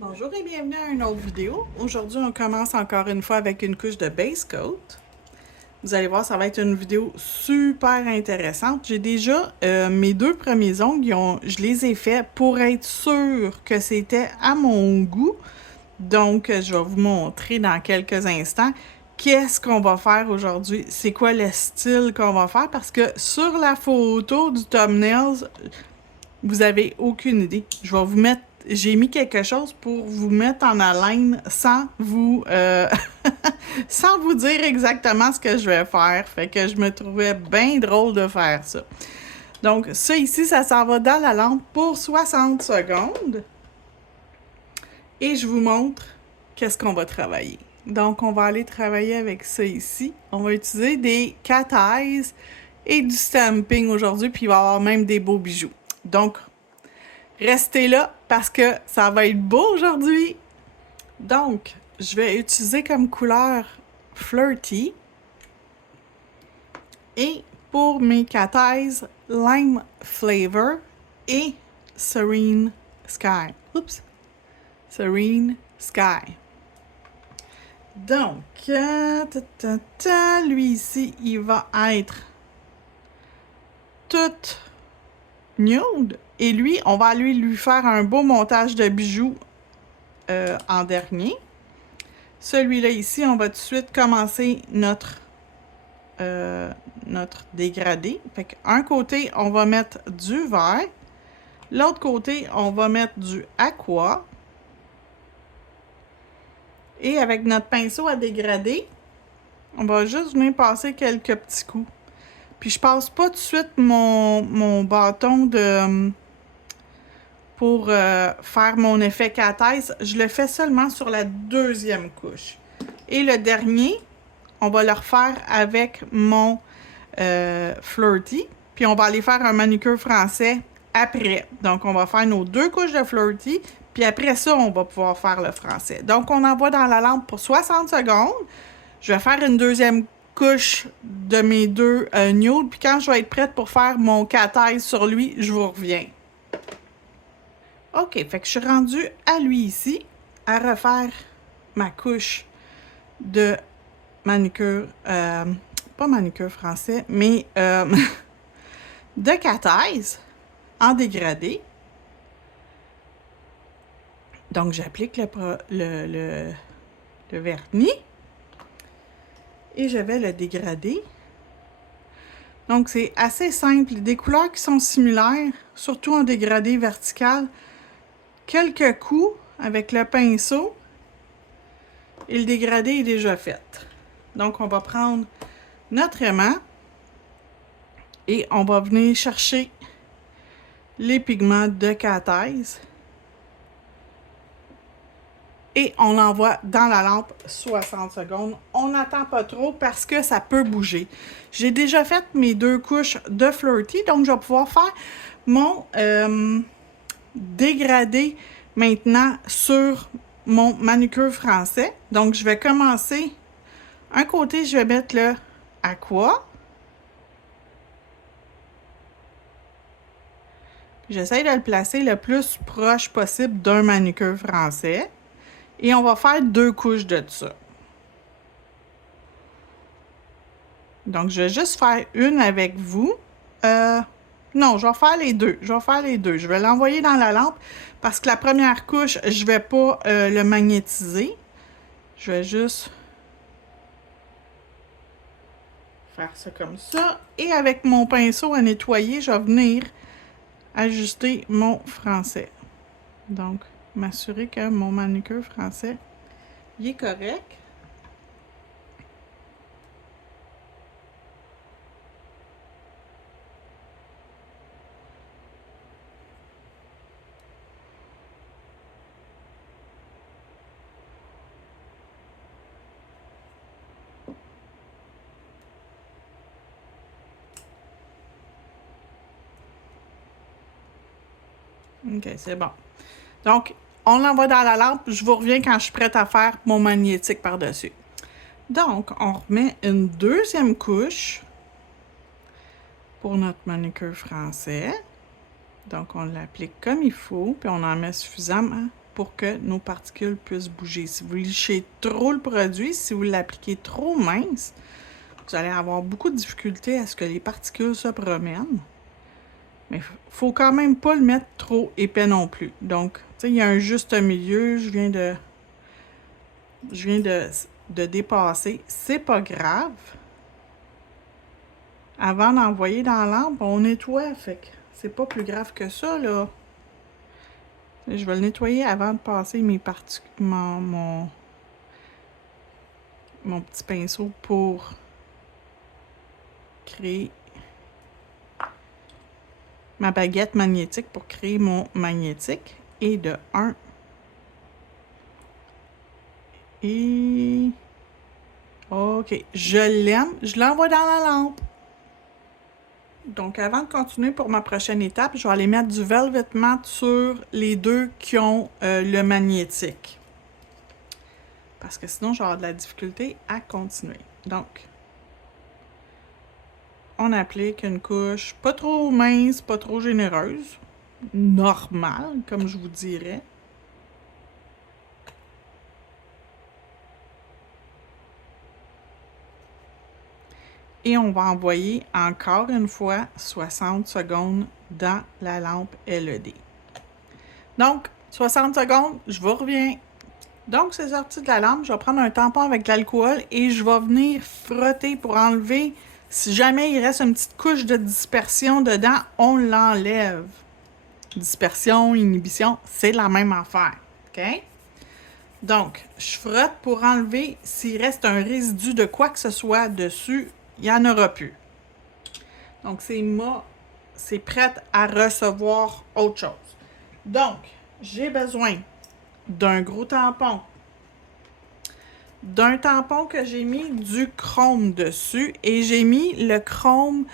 Bonjour et bienvenue à une autre vidéo. Aujourd'hui, on commence encore une fois avec une couche de base coat. Vous allez voir, ça va être une vidéo super intéressante. J'ai déjà mes deux premiers ongles, je les ai faits pour être sûre que c'était à mon goût. Donc, je vais vous montrer dans quelques instants qu'est-ce qu'on va faire aujourd'hui. C'est quoi le style qu'on va faire? Parce que sur la photo du thumbnail, vous avez aucune idée. Je vais vous mettre, j'ai mis quelque chose pour vous mettre en haleine sans vous, sans vous dire exactement ce que je vais faire. Fait que je me trouvais bien drôle de faire ça. Donc, ça ici, ça s'en va dans la lampe pour 60 secondes. Et je vous montre qu'est-ce qu'on va travailler. Donc, on va aller travailler avec ça ici. On va utiliser des cat eyes et du stamping aujourd'hui, puis il va y avoir même des beaux bijoux. Donc, restez là parce que ça va être beau aujourd'hui. Donc, je vais utiliser comme couleur Flirty. Et pour mes cat eyes, Lime Flavor et Serene Sky. Oups! Serene Sky. Donc, lui ici, il va être tout nude. Et lui, on va lui faire un beau montage de bijoux en dernier. Celui-là ici, on va tout de suite commencer notre dégradé. Fait qu'un côté, on va mettre du vert. L'autre côté, on va mettre du aqua. Et avec notre pinceau à dégrader, on va juste venir passer quelques petits coups. Puis je passe pas tout de suite mon bâton pour faire mon effet cat eyes. Je le fais seulement sur la deuxième couche. Et le dernier, on va le refaire avec mon Flirty. Puis on va aller faire un manucure français après. Donc on va faire nos deux couches de Flirty. Puis après ça, on va pouvoir faire le français. Donc on envoie dans la lampe pour 60 secondes. Je vais faire une deuxième couche de mes deux nudes. Puis quand je vais être prête pour faire mon cat eyes sur lui, je vous reviens. OK, fait que je suis rendue à lui ici, à refaire ma couche de manucure, pas manucure français, mais de cat eyes en dégradé. Donc, j'applique le vernis et je vais le dégrader. Donc, c'est assez simple. Des couleurs qui sont similaires, surtout en dégradé vertical. Quelques coups avec le pinceau et le dégradé est déjà fait. Donc, on va prendre notre aimant et on va venir chercher les pigments de cat eyes. Et on l'envoie dans la lampe 60 secondes. On n'attend pas trop parce que ça peut bouger. J'ai déjà fait mes deux couches de Flirty, donc je vais pouvoir faire mon dégradé maintenant sur mon manucure français. Donc, je vais commencer. Un côté, je vais mettre le aqua. J'essaie de le placer le plus proche possible d'un manucure français. Et on va faire deux couches de ça. Donc, je vais juste faire une avec vous. Non, je vais faire les deux. Je vais l'envoyer dans la lampe parce que la première couche, je ne vais pas le magnétiser. Je vais juste faire ça comme ça. Et avec mon pinceau à nettoyer, je vais venir ajuster mon français. Donc, m'assurer que mon manucure français il est correct. OK, c'est bon. Donc, on l'envoie dans la lampe. Je vous reviens quand je suis prête à faire mon magnétique par-dessus. Donc, on remet une deuxième couche pour notre manucure français. Donc, on l'applique comme il faut, puis on en met suffisamment pour que nos particules puissent bouger. Si vous lichez trop le produit, si vous l'appliquez trop mince, vous allez avoir beaucoup de difficultés à ce que les particules se promènent. Mais il ne faut quand même pas le mettre trop épais non plus. Donc, tu sais, il y a un juste milieu. Je viens de dépasser. C'est pas grave. Avant d'envoyer dans la lampe, on nettoie. Fait que c'est pas plus grave que ça, là. Je vais le nettoyer avant de passer mes particules, mon petit pinceau pour créer ma baguette magnétique, pour créer mon magnétique. Et de 1. Et... OK. Je l'aime. Je l'envoie dans la lampe. Donc, avant de continuer pour ma prochaine étape, je vais aller mettre du Velvet Matte sur les deux qui ont le magnétique. Parce que sinon, je vais avoir de la difficulté à continuer. Donc, on applique une couche pas trop mince, pas trop généreuse. Normale, comme je vous dirais. Et on va envoyer encore une fois 60 secondes dans la lampe LED. Donc, 60 secondes, je vous reviens. Donc, c'est sorti de la lampe. Je vais prendre un tampon avec de l'alcool et je vais venir frotter pour enlever. Si jamais il reste une petite couche de dispersion dedans, on l'enlève. Dispersion, inhibition, c'est la même affaire. OK? Donc, je frotte pour enlever s'il reste un résidu de quoi que ce soit dessus. Il n'y en aura plus. Donc, c'est prêt à recevoir autre chose. Donc, j'ai besoin d'un gros tampon, d'un tampon que j'ai mis du chrome dessus et j'ai mis le chrome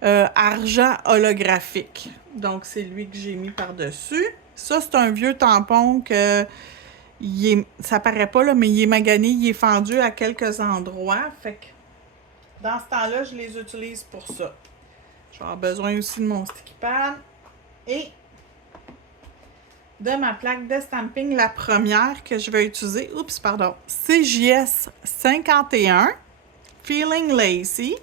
argent holographique. Donc, c'est lui que j'ai mis par-dessus. Ça, c'est un vieux tampon que ça paraît pas, là, mais il est magané, il est fendu à quelques endroits. Fait que dans ce temps-là, je les utilise pour ça. Je vais avoir besoin aussi de mon sticky pad et de ma plaque de stamping, la première que je vais utiliser. Oups, pardon. CJS 51 Feeling Lacy.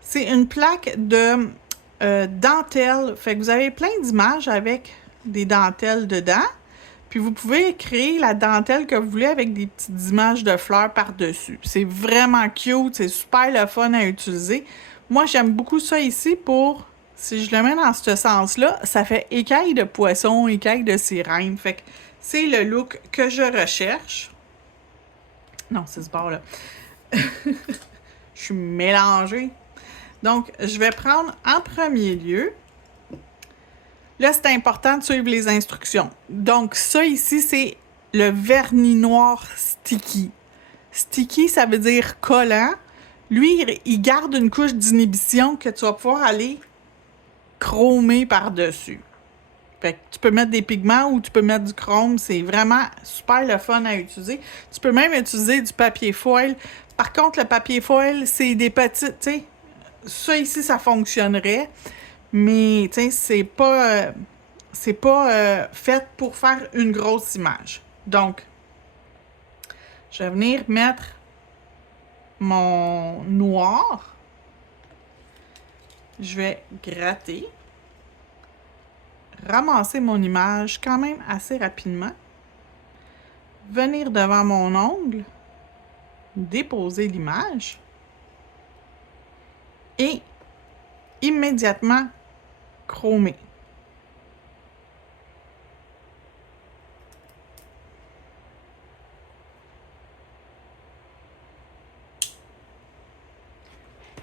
C'est une plaque de dentelle. Fait que vous avez plein d'images avec des dentelles dedans. Puis vous pouvez créer la dentelle que vous voulez avec des petites images de fleurs par-dessus. C'est vraiment cute, c'est super le fun à utiliser. Moi, j'aime beaucoup ça ici pour, si je le mets dans ce sens-là, ça fait écaille de poisson, écaille de sirène. Fait que c'est le look que je recherche. Non, c'est ce bord-là. Je suis mélangée. Donc, je vais prendre en premier lieu. Là, c'est important de suivre les instructions. Donc, ça ici, c'est le vernis noir sticky. Sticky, ça veut dire collant. Lui, il garde une couche d'inhibition que tu vas pouvoir aller chromer par-dessus. Fait que tu peux mettre des pigments ou tu peux mettre du chrome. C'est vraiment super le fun à utiliser. Tu peux même utiliser du papier foil. Par contre, le papier foil, c'est des petites, tu sais. Ça ici, ça fonctionnerait. Mais, tu sais, c'est pas fait pour faire une grosse image. Donc, je vais venir mettre mon noir. Je vais gratter. Ramasser mon image quand même assez rapidement. Venir devant mon ongle. Déposer l'image. Et immédiatement chromer.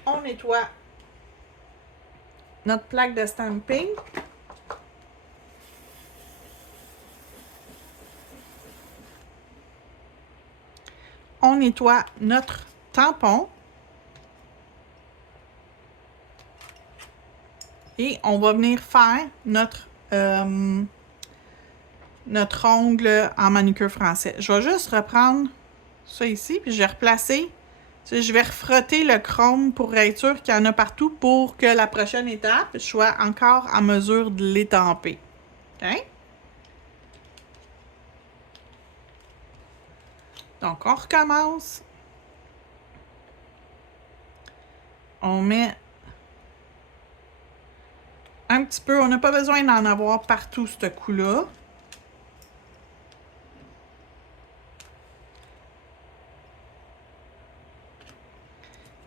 On nettoie notre plaque de stamping. On nettoie notre tampon. Et on va venir faire notre ongle en manucure français. Je vais juste reprendre ça ici, puis je vais replacer. Je vais refrotter le chrome pour être sûr qu'il y en a partout pour que la prochaine étape, je sois encore en mesure de l'étamper. OK? Donc, on recommence. On met un petit peu. On n'a pas besoin d'en avoir partout, ce coup-là.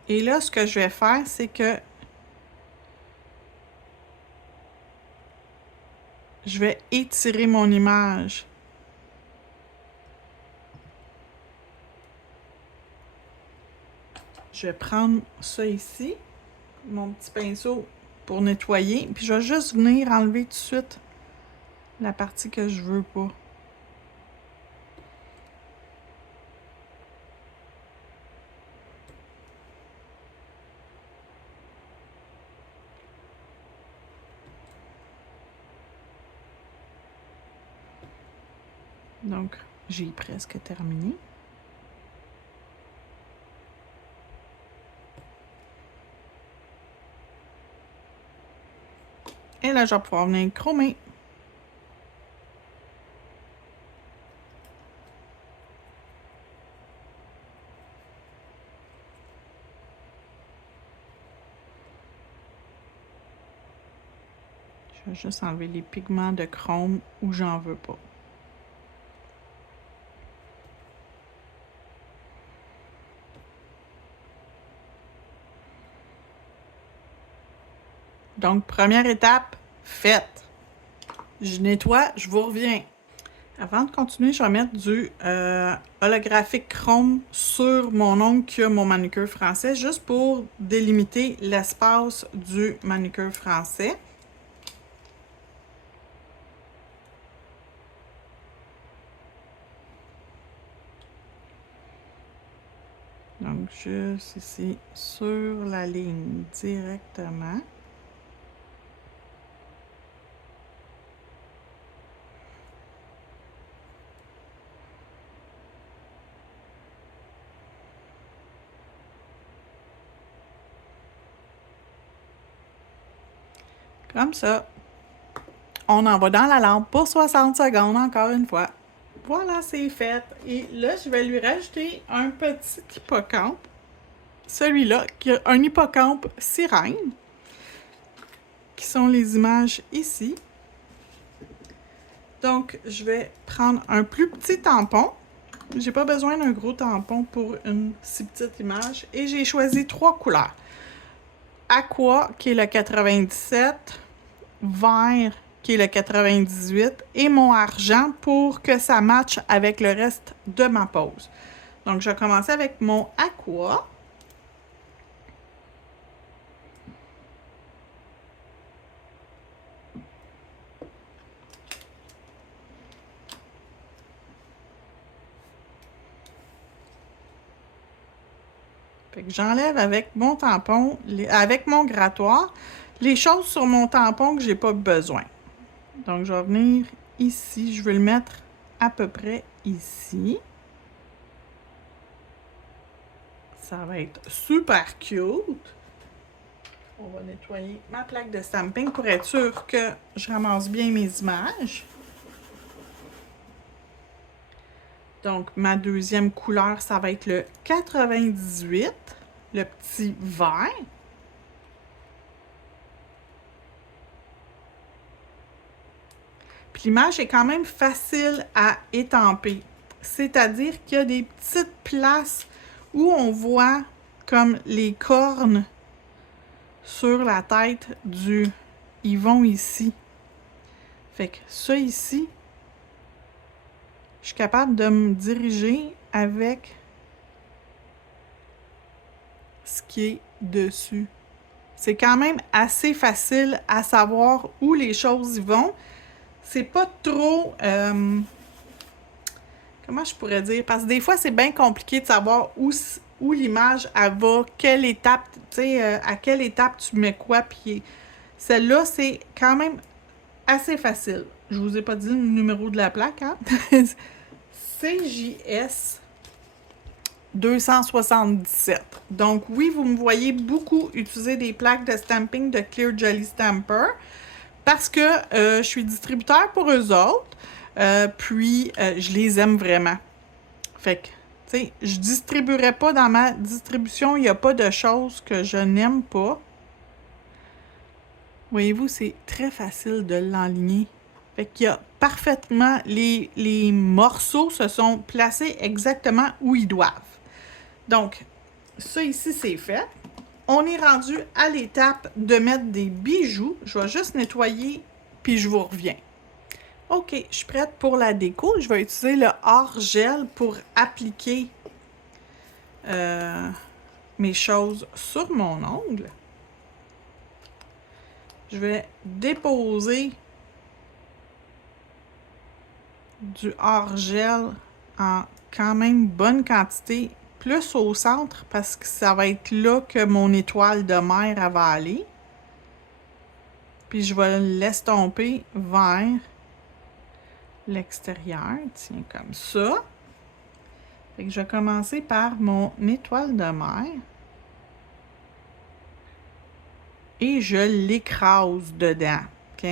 Et là, ce que je vais faire, c'est que je vais étirer mon image. Je vais prendre ça ici, mon petit pinceau pour nettoyer, puis je vais juste venir enlever tout de suite la partie que je veux pas. Donc, j'ai presque terminé. Et là, je vais pouvoir venir chromer. Je vais juste enlever les pigments de chrome où j'en veux pas. Donc, première étape, faite. Je nettoie, je vous reviens. Avant de continuer, je vais mettre du holographique chrome sur mon ongle qui a mon manucure français, juste pour délimiter l'espace du manucure français. Donc, juste ici, sur la ligne directement. Comme ça. On en va dans la lampe pour 60 secondes, encore une fois. Voilà, c'est fait. Et là, je vais lui rajouter un petit hippocampe. Celui-là, qui a un hippocampe sirène, qui sont les images ici. Donc, je vais prendre un plus petit tampon. J'ai pas besoin d'un gros tampon pour une si petite image. Et j'ai choisi 3 couleurs. Aqua, qui est le 97, vert, qui est le 98, et mon argent pour que ça matche avec le reste de ma pose. Donc, je vais commencer avec mon aqua. Fait que j'enlève avec mon tampon, avec mon grattoir, les choses sur mon tampon que j'ai pas besoin. Donc, je vais venir ici. Je vais le mettre à peu près ici. Ça va être super cute. On va nettoyer ma plaque de stamping pour être sûr que je ramasse bien mes images. Donc, ma deuxième couleur, ça va être le 98, le petit vert. Puis l'image est quand même facile à étamper. C'est-à-dire qu'il y a des petites places où on voit comme les cornes sur la tête du Yvon ici. Fait que ça ici, je suis capable de me diriger avec ce qui est dessus. C'est quand même assez facile à savoir où les choses y vont. C'est pas trop... comment je pourrais dire? Parce que des fois, c'est bien compliqué de savoir où l'image elle va, quelle étape, tu sais, à quelle étape tu mets quoi. Puis celle-là, c'est quand même assez facile. Je vous ai pas dit le numéro de la plaque, hein? CJS 277. Donc oui, vous me voyez beaucoup utiliser des plaques de stamping de Clear Jolly Stamper parce que je suis distributeur pour eux autres. Puis je les aime vraiment. Fait que, tu Tu sais, je distribuerai pas dans ma distribution, il n'y a pas de choses que je n'aime pas. Voyez-vous, c'est très facile de l'enligner. Fait qu'il y a parfaitement, les morceaux se sont placés exactement où ils doivent. Donc, ça ici, c'est fait. On est rendu à l'étape de mettre des bijoux. Je vais juste nettoyer, puis je vous reviens. OK, je suis prête pour la déco. Je vais utiliser le hors-gel pour appliquer mes choses sur mon ongle. Je vais déposer du hors-gel en quand même bonne quantité, plus au centre parce que ça va être là que mon étoile de mer elle va aller. Puis je vais l'estomper vers l'extérieur, tiens, comme ça. Fait que je vais commencer par mon étoile de mer. Et je l'écrase dedans, OK?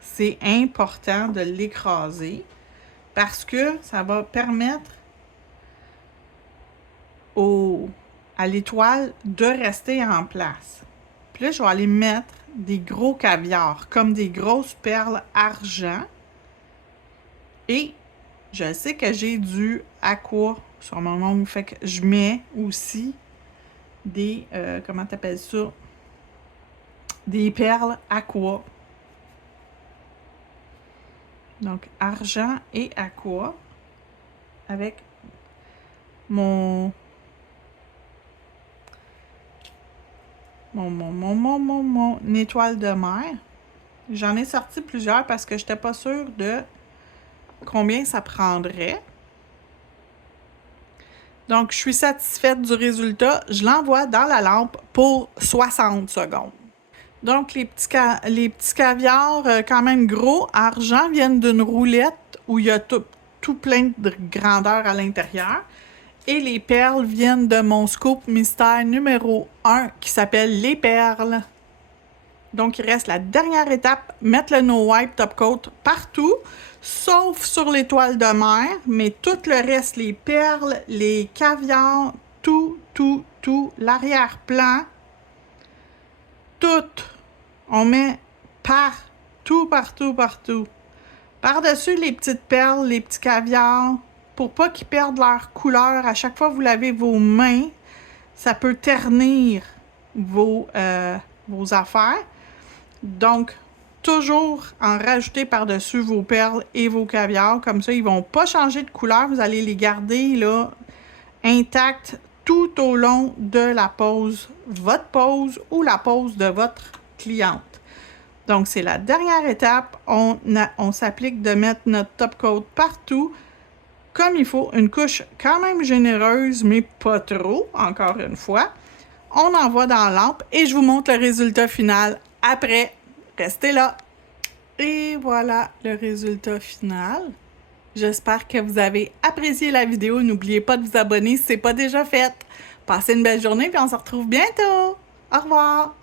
C'est important de l'écraser parce que ça va permettre à l'étoile de rester en place. Puis là, je vais aller mettre des gros caviars, comme des grosses perles argent. Et je sais que j'ai du aqua sur mon ongle, fait que je mets aussi des, comment t'appelles ça? Des perles aqua. Donc, argent et aqua avec mon étoile de mer. J'en ai sorti plusieurs parce que je n'étais pas sûre de combien ça prendrait. Donc, je suis satisfaite du résultat. Je l'envoie dans la lampe pour 60 secondes. Donc, les petits caviars quand même gros, argent, viennent d'une roulette où il y a tout plein de grandeur à l'intérieur. Et les perles viennent de mon scoop mystère numéro 1 qui s'appelle les perles. Donc, il reste la dernière étape, mettre le No Wipe Top Coat partout, sauf sur l'étoile de mer, mais tout le reste, les perles, les caviars, tout, l'arrière-plan, tout, on met partout. Par-dessus les petites perles, les petits caviars, pour pas qu'ils perdent leur couleur. À chaque fois que vous lavez vos mains, ça peut ternir vos affaires. Donc, toujours en rajouter par-dessus vos perles et vos caviars. Comme ça, ils vont pas changer de couleur. Vous allez les garder là intacts tout au long de la pose, votre pose ou la pose de votre cliente. Donc, c'est la dernière étape. On s'applique de mettre notre top coat partout. Comme il faut, une couche quand même généreuse, mais pas trop, encore une fois. On envoie dans la lampe et je vous montre le résultat final après. Restez là. Et voilà le résultat final. J'espère que vous avez apprécié la vidéo. N'oubliez pas de vous abonner si ce n'est pas déjà fait. Passez une belle journée et on se retrouve bientôt. Au revoir.